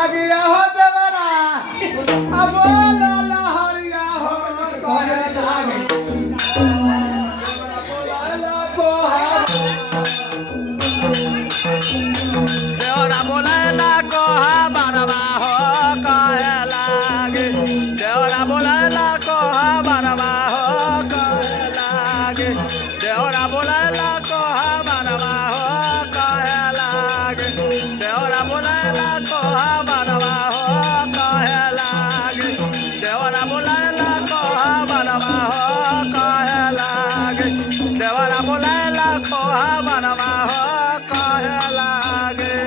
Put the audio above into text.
लागिया हो देवरा अब लाला हरिया हो कहे लागे बोला कोहा देवरा बोलायला कोहा बारवा हो कहे लागे देवरा बोलायला कोहा बारवा हो कहे लागे देवरा बोलायला कोहा बारवा हो कहे लागे देवरा बोलायला कोहा बारवा हो कहे लागे देवरा बोलायला कोहा बारवा हो कहे लागे देवरा बोलायला कोहा बारवा हो कहे लागे